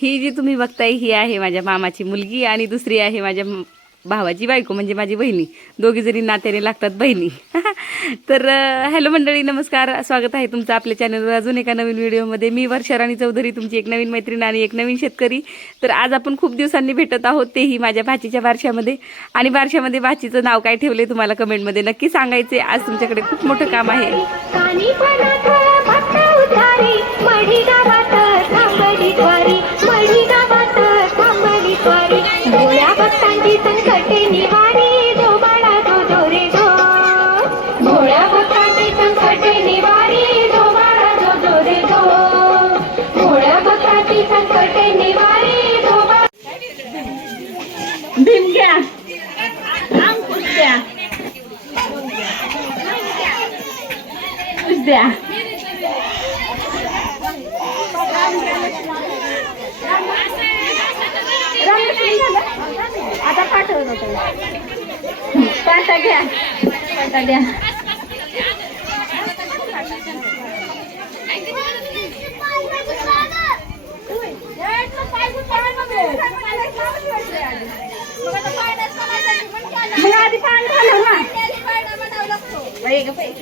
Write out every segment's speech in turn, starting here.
ही जी तुम्ही बघताय ही आहे माझ्या मामाची मुलगी आणि दुसरी आहे माझ्या भावाची बायको म्हणजे माझी बहिणी. दोघी जरी नात्याने लागतात बहिणी. तर हॅलो मंडळी नमस्कार. स्वागत आहे तुमचं आपल्या चॅनलवर. अजून एका नवीन व्हिडिओमध्ये. मी वर्षा राणी चौधरी तुमची एक नवीन मैत्रीण आणि एक नवीन शेतकरी. तर आज आपण खूप दिवसांनी भेटत आहोत. तेही माझ्या भाचीच्या बारशामध्ये आणि बारशामध्ये भाचीचं नाव काय ठेवले तुम्हाला कमेंटमध्ये नक्की सांगायचे आज तुमच्याकडे खूप मोठं काम आहे. द्या मग आधी पाणी घाला ना बाई गं बाई.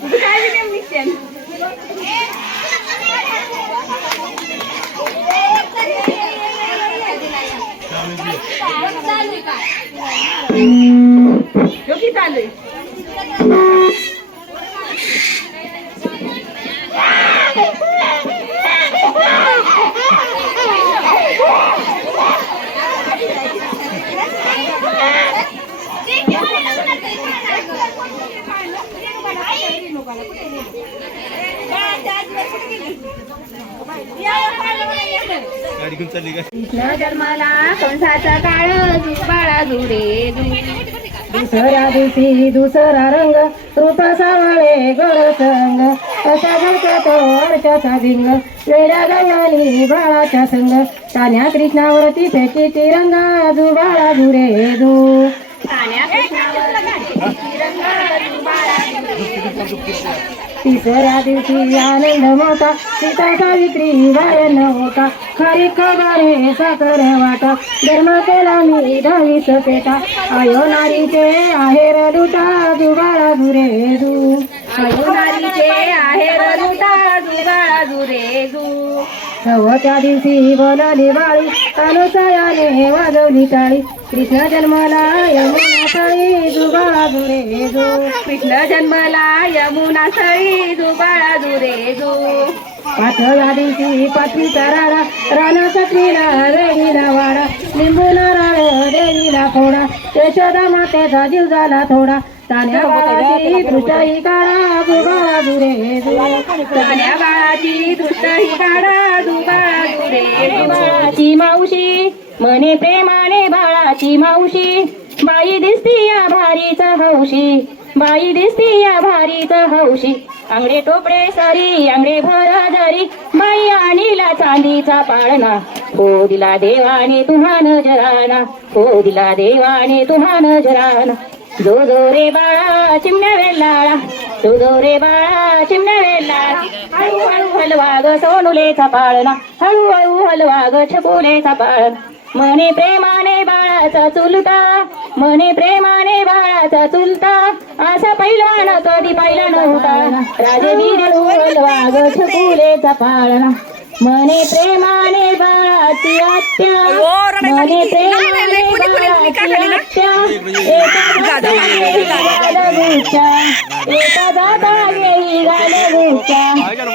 तुझं काय बी नाही मिक्सर. ह्यो किती चालू आहे गाडी घेऊन चालली काय कृष्ण जन्माला कंसाचा काळ बाळा जुरे दुसऱ्या दिवशी दुसरा रंग रूप सावळे गोड संग असा झळकतो अर्चाचा भिंग वेड्या गंगाली बाळाच्या संग तान्या कृष्णावरती फेकी तिरंगा जू बाळा जुरे तिरंगा तिसऱ्या दिवशी आनंद मोठा सीता सावित्री बायन होता. खरी खबर हे साखर वाटा. धर्म केला मी दहावीस पेटा आयो नारीचे आहे लुटा जुबाळा दुरे दू आयो नारीचे आहे लुटा जुबाळा दुरे दू त्या दिवशी बोलाली बाळी. अनुसयाने वाजवली टाळी. कृष्ण जन्माला यमुना सळी जुबाळा दुरे जो. कृष्ण जन्माला यमुना सळी जुबाळा दुरे जो. पाचव्या दिवशी पाचवीचा राडा राणा सत्रीला रेणीला वाडा. लिंबू नारळ देवीला फोडा. यशोदा मातेचा जीव झाला थोडा. तान्या बाळाची दृष्ट ही दुरे तान्या बाळाची दृष्ट ही दुरे बाळाची मावशी मने प्रेमाने बाळाची मावशी. बाई दिसती या भारीच हौशी. बाई दिसती या भारीच हौशी. आंगडे टोपडे सरी आंगडे भर जरी. बाई आणीला चांदीचा पाळणा. हो दिला देवाने तुम्हा नजराना. हो दिला देवाने तुम्हा नजराना. जो रे बाळा चिमण्या वेल्लाळा जो रे बाळा चिमण्या वेल्लाळा हळूहळू हलवा ग सोनुलेचा पाळणा. हळूहळू हलवा ग छकुलेचा पाळणा. मने प्रेमाने बाळाचा चुलता. मने प्रेमाने बाळाचा चुलता. असा पैलवान कधी पाहिला नव्हता. राजवीर ग छपुलेचा पाळणा. मने प्रेमाने बाळाची आत्या. मने प्रेमाने बाळाची आत्या. एका जाता येई गालगुच्या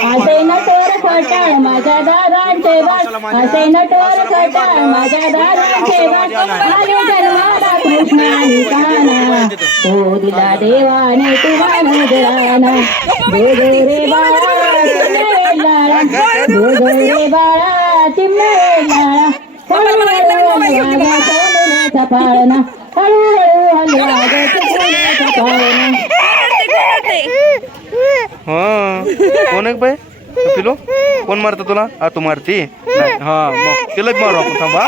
असे नटोर खटाळ माझ्या दादांचे बाळ असे नटोर खटाळ माझ्या दादांचे बाळ आले जन्माला कृष्णाने काना. हो दिला देवाने तुला नजराना. दो रे बाळा. कोण आहे बाय पिलो? कोण मारतं तुला? हा तू मारती. हा मग तिला बी मारू आपण थांबा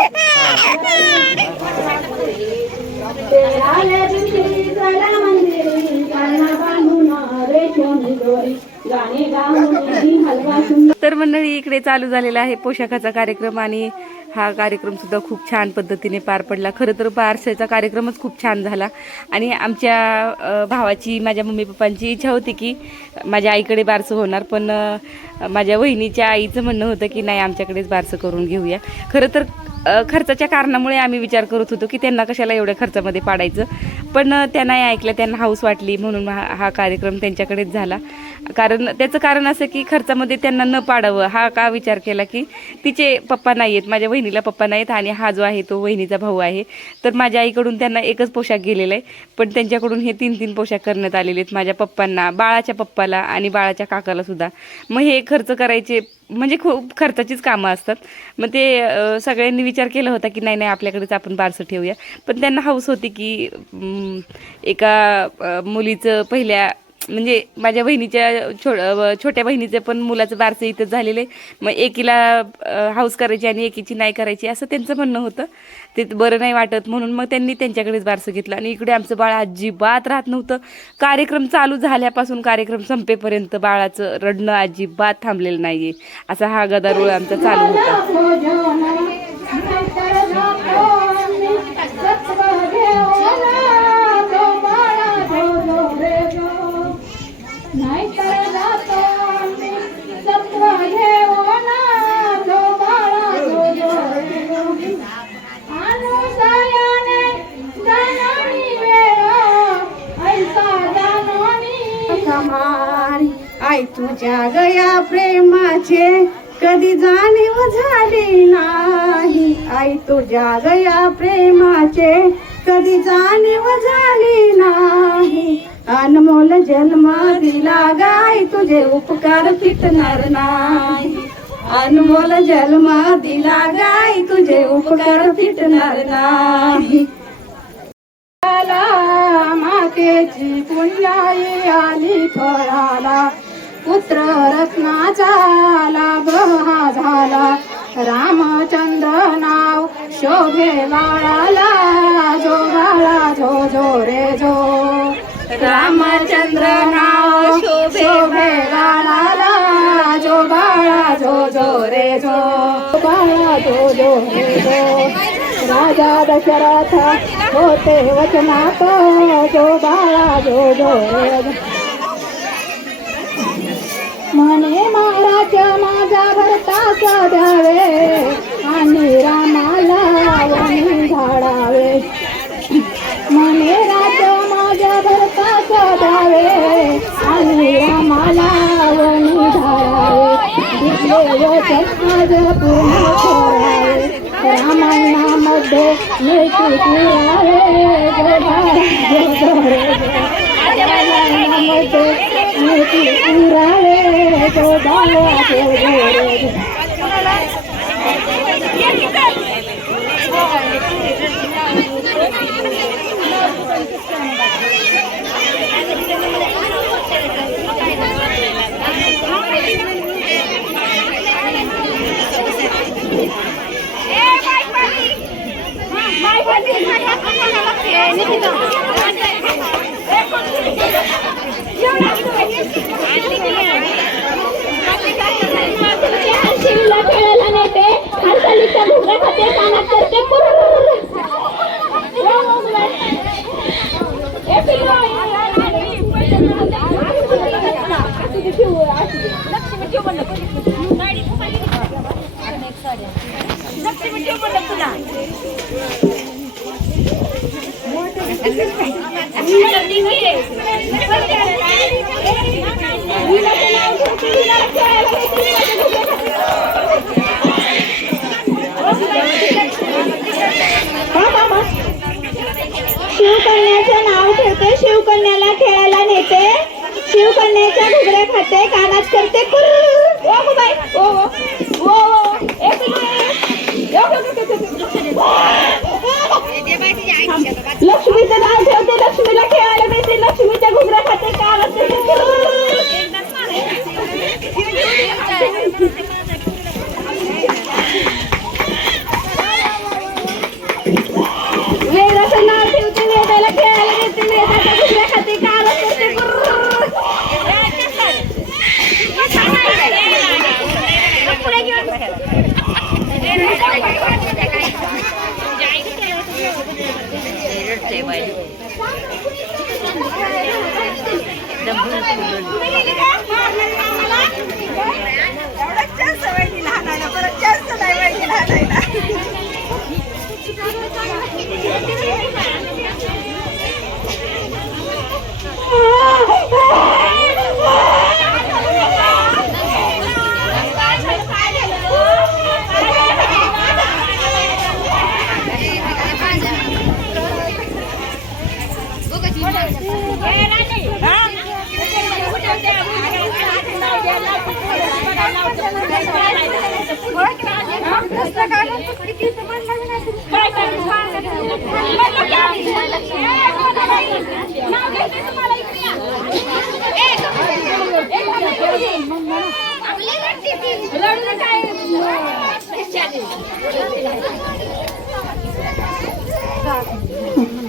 आल्या दिवशी चला मंदिरी काना बांधून रेशमी दोरी गाणे गाऊन हलवा सुंदर तर मंडळी इकडे चालू झालेला आहे पोशाखाचा कार्यक्रम आणि हा कार्यक्रम सुद्धा खूप छान पद्धतीने पार पडला. खरं तर बारशाचा कार्यक्रमच खूप छान झाला. आणि आमच्या भावाची माझ्या मम्मी पप्पांची इच्छा होती की माझ्या आईकडे बारसं होणार पण माझ्या वहिनीच्या आईचं म्हणणं होतं की नाही आमच्याकडेच बारसं करून घेऊया. खरं तर खर्चाच्या कारणामुळे आम्ही विचार करत होतो की त्यांना कशाला एवढ्या खर्चामध्ये पाडायचं. पण त्यांनाही ऐकलं त्यांना हाऊस वाटली म्हणून हा कार्यक्रम त्यांच्याकडेच झाला. कारण त्याचं कारण असं की खर्चामध्ये त्यांना न पाडावं. हा का विचार केला की तिचे पप्पा नाही आहेत माझ्या वहिनीला पप्पा नाहीत आणि हा जो आहे तो वहिनीचा भाऊ आहे. तर माझ्या आईकडून त्यांना एकच पोशाख गेलेला आहे. पण त्यांच्याकडून हे तीन तीन पोशाख करण्यात आलेले आहेत माझ्या पप्पांना बाळाच्या पप्पाला आणि बाळाच्या काकाला सुद्धा. मग हे खर्च करायचे म्हणजे खूप खर्चाचीच कामं असतात. मग ते सगळ्यांनी विचार केला होता की नाही नाही आपल्याकडेच आपण बारसं ठेवूया. पण त्यांना हौस होती की एका मुलीचं पहिल्या म्हणजे माझ्या बहिणीच्या छो छोट्या बहिणीचं पण मुलाचं बारसं इथं झालेलं आहे. मग एकीला हाऊस करायची आणि एकीची नाही करायची असं त्यांचं म्हणणं होतं. ते बरं नाही वाटत म्हणून मग त्यांनी त्यांच्याकडेच बारसं घेतलं आणि इकडे आमचं बाळ अजिबात राहत नव्हतं. कार्यक्रम चालू झाल्यापासून कार्यक्रम संपेपर्यंत बाळाचं रडणं अजिबात थांबलेलं नाही आहे असा हा गदारोळ आमचा चालू होता. गया प्रेमाचे कधी जाणीव झाली नाही. आई तुझ्या गया प्रेमाचे कधी जाणीव झाली नाही. अनमोल जन्म दिला गाय तुझे उपकार फिटणार नाही. अनमोल जन्म दिला गाय तुझे उपकार फिटणार नाही. मातेची पुण्याई आली फळाला. पुत्र रत्नाचा लाभ हा झाला. रामचंद्र नाव शोभे बाळाला जो बाळा जो जो रे जो. रामचंद्र नाव शोभे बाळाला जो बाळा जो जो रे जो. बाळा जो जो रे जो. राजा दशरथ होते वचनात जो बाळा जो जो रे जो. म्हणे महाराज माझा भरता द्यावे आणि रामाला वनी झाडावे. म्हणे राज माझ्या भरता द्यावे आणि रामाला वणी झाडावे. दिले वचन आज पूर्ण करावे. रामायणामध्ये मिळती पुरावे रामायणामध्ये मिळती पुरावे जो बाळा जो जो रे जो. शिवला खेळायला नेते हारतालीच्या घुगऱ्या खाते कानात करते कुर्र. नाव शिवकन्याला खेळायला नेते. शिवकन्याच्या घुगऱ्या खाते कानात करते. कुर्र. ओ ओ ओ. लक्ष्मीचं नाव ठेवते. लक्ष्मीला खेळायला मिळते लक्ष्मीच्या घुगऱ्या खाते कानात करते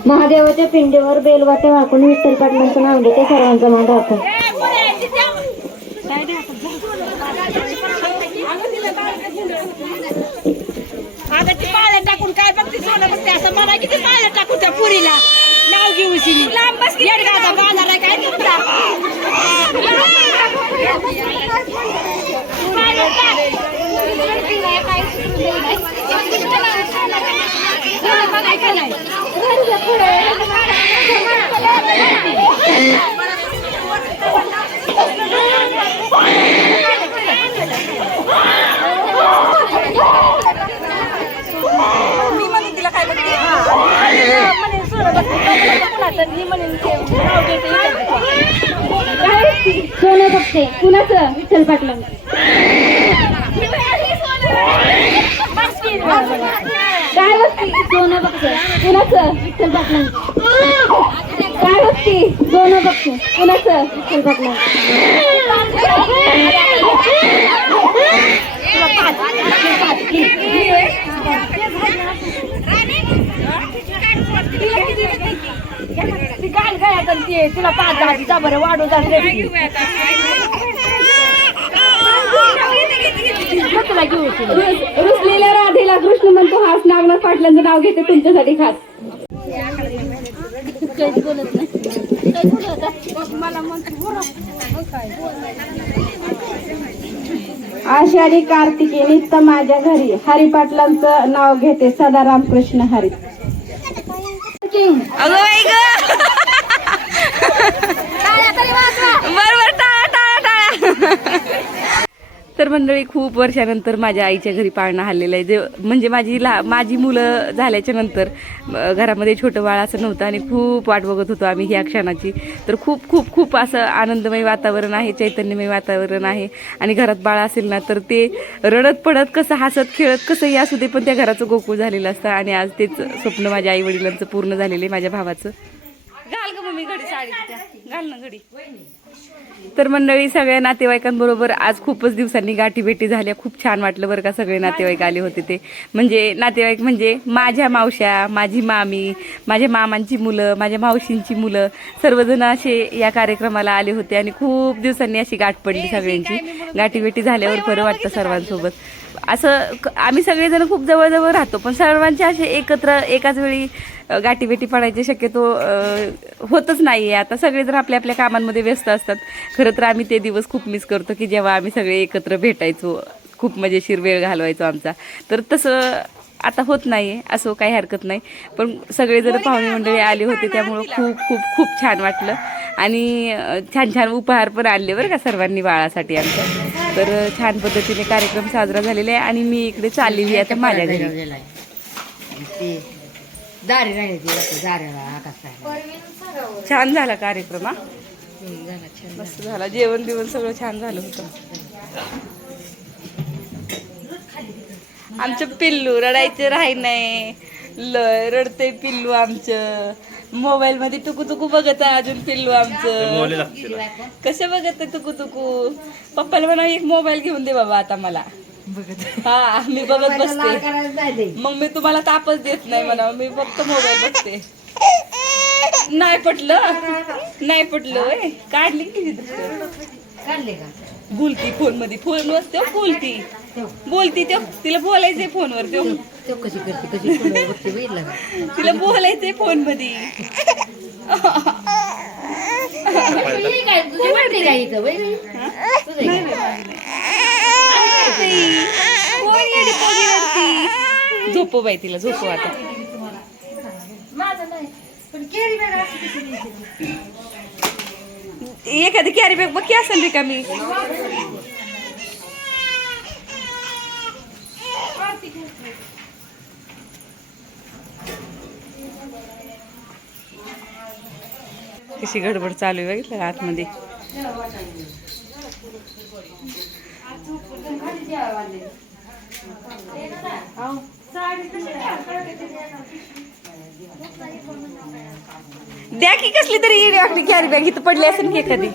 महादेवाच्या पिंडीवर बेलवाटे वाकून विठ्ठल पाटलांचं नाव घेते सर्वांचं मान राखून आता ती टाकून काय बघते सोनं बघते? असं मला किती माळ्या टाकू त्या पुरीला नाव घेऊ येडगाचा बाजार आहे काय तुमचा? मी म्हणून तिला काय बघते म्हणे सोनं बघते कुणाचं मी म्हणून ते नाव घेते सोनं कुणाचं? विठ्ठल पाटलांचं. काय वस्ती? सोनं बघतो. कुणाचं? विठ्ठल पाटलं काय वस्ती? सोनं बघतो. कुणाचं? विठ्ठल पाटलं ती गाल काय करते तिला पाच दहा बरं वाढू जाते. तुला रुसलेल्या राधेला कृष्ण म्हणतो हास नागनाथ पाटलांचं नाव घेते तुमच्यासाठी खास. आषाढी कार्तिकी नित्य माझ्या घरी. हरी पाटलांचं नाव घेते सदा रामकृष्ण हरी. बरोबर टाळा टाळा टाळा तर मंडळी खूप वर्षानंतर माझ्या आईच्या घरी पाळणं हल्लेलं आहे. जे म्हणजे माझी ला माझी मुलं झाल्याच्यानंतर घरामध्ये छोटं बाळ असं नव्हतं आणि खूप वाट बघत होतो आम्ही ह्या क्षणाची. तर खूप खूप खूप असं आनंदमय वातावरण आहे चैतन्यमय वातावरण आहे. आणि घरात बाळ असेल ना तर ते रडत पडत कसं हसत खेळत कसंही असू दे पण त्या घराचं गोकुळ झालेलं असतं. आणि आज तेच स्वप्न माझ्या आई वडिलांचं पूर्ण झालेलं आहे माझ्या भावाचं. घाल ग मम्मी घडी साडी. घाल ना घडी. तर मंडळी सगळ्या नातेवाईकांबरोबर आज खूपच दिवसांनी गाठी भेटी झाल्या. खूप छान वाटलं बरं का सगळे नातेवाईक आले होते ते. म्हणजे नातेवाईक म्हणजे माझ्या मावश्या माझी मामी माझ्या मामांची मुलं माझ्या मावशींची मुलं सर्वजण असे या कार्यक्रमाला आले होते आणि खूप दिवसांनी अशी गाठ पडली सगळ्यांची. गाठी भेटी झाल्यावर बरं वाटतं सर्वांसोबत. असं आम्ही सगळेजण खूप जवळजवळ राहतो पण सर्वांचे असे एकत्र एकाच वेळी गाठीभेटी पडायचे शक्यतो होतच नाही आहे आता सगळेजण आपल्या आपल्या कामांमध्ये व्यस्त असतात. खरं तर आम्ही ते दिवस खूप मिस करतो की जेव्हा आम्ही सगळे एकत्र भेटायचो खूप मजेशीर वेळ घालवायचो आमचा. तर तसं आता होत नाही असो काही हरकत नाही. पण सगळेजण पाहुणे मंडळी आले होते त्यामुळं खूप खूप खूप छान वाटलं. आणि छान छान उपहार पण आणले बरं का सर्वांनी बाळासाठी आमच्या. तर छान पद्धतीने कार्यक्रम साजरा झालेला आहे आणि मी इकडे चाललेली आहे आता माझ्या घरी. दारी राहिली छान झाला कार्यक्रम हा? मस्त झाला. जेवण बिवण सगळं छान झालं होतं. आमचं पिल्लू रडायचं राही नाही लय रडते पिल्लू आमचं. मोबाईल मध्ये टुकू टुकू बघत आहे अजून पिल्लू आमचं. कसं बघत आहे टुकू टुकू? पप्पाला म्हणा एक मोबाईल घेऊन दे बाबा आता मला. हा मी बघत बसते. मग मी तुम्हाला तापच देत नाही म्हणा मी फक्त मोबाईल बघते. नाही पटलं? नाही पटलं होय? काढली की तिथं काढले का? बोलती फोनमध्ये फोन हो, बोलती. बोलती ते तिला बोलायचंय फोनवर ते तो कशी करते कशी फोनवर बघते बघितलं का तिला बोलायचंय फोनमध्ये तुझी काय तुझी वाटली काय इथं वय तुझं आहे का? झोपू बाई तिला झोपू आता. एखादी कॅरी बॅग बघ की असेल रिकामी. कशी गडबड चालू आहे बघितलं का आतमध्ये? द्या की कसली तरी येडी वाटली कॅरी बॅग इथं पडली असेल की एखादी.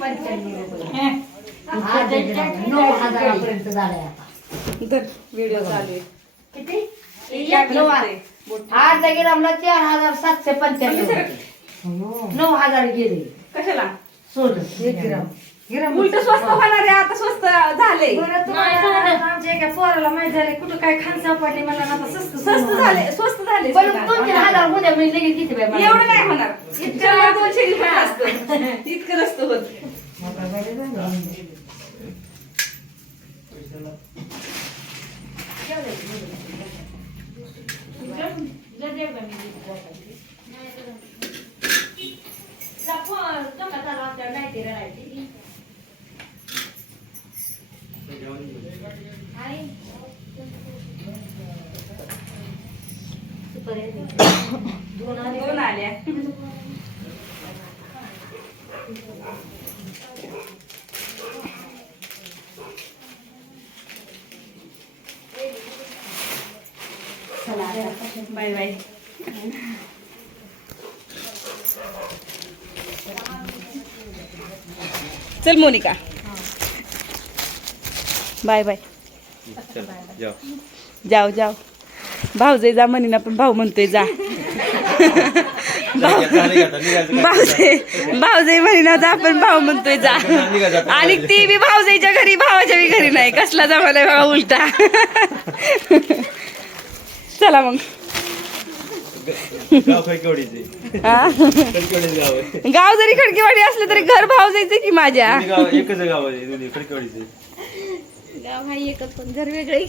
पंच्याण्णव नऊ हजारापर्यंत झालंय आता. व्हिडिओ चालू आहे. किती? नऊ आज ग्रामला चार हजार सातशे पंच्याण्णव नऊ हजार गेले. कशाला? सोड एक ग्राम. ग्राम उलट स्वस्त होणार आहे आता स्वस्त झाले आमच्या एका पोराला माहीत झाले कुठं काय खान सापडली मला आता स्वस्त स्वस्त झाले स्वस्त झाले पण दोन तीन हजार उद्या मी लगेच किती बाय मला? एवढं नाही होणार. शंभर दोनशे रुपये असतं इतकं नसतं होत. दोन आल्या बाय बाय चल मोनिका. Bye bye. जाओ जाओ. भाऊजे जा म्हणे ना पण भाऊ म्हणतोय जा. भाऊजे भाऊजे म्हणे ना जा पण भाऊ म्हणतोय जा. आणि ती बी भाऊजेच्या घरी भावाच्या बी घरी नाही. कसला जमाना बघा उलटा. चला मग. गाव हा? जरी खडकेवाडी असलं तरी घर भाव जायचं की माझ्या? एकच गाव आहे दोन्ही खडकेवाडीचे. गाव हा एकच पण घर वेगळे.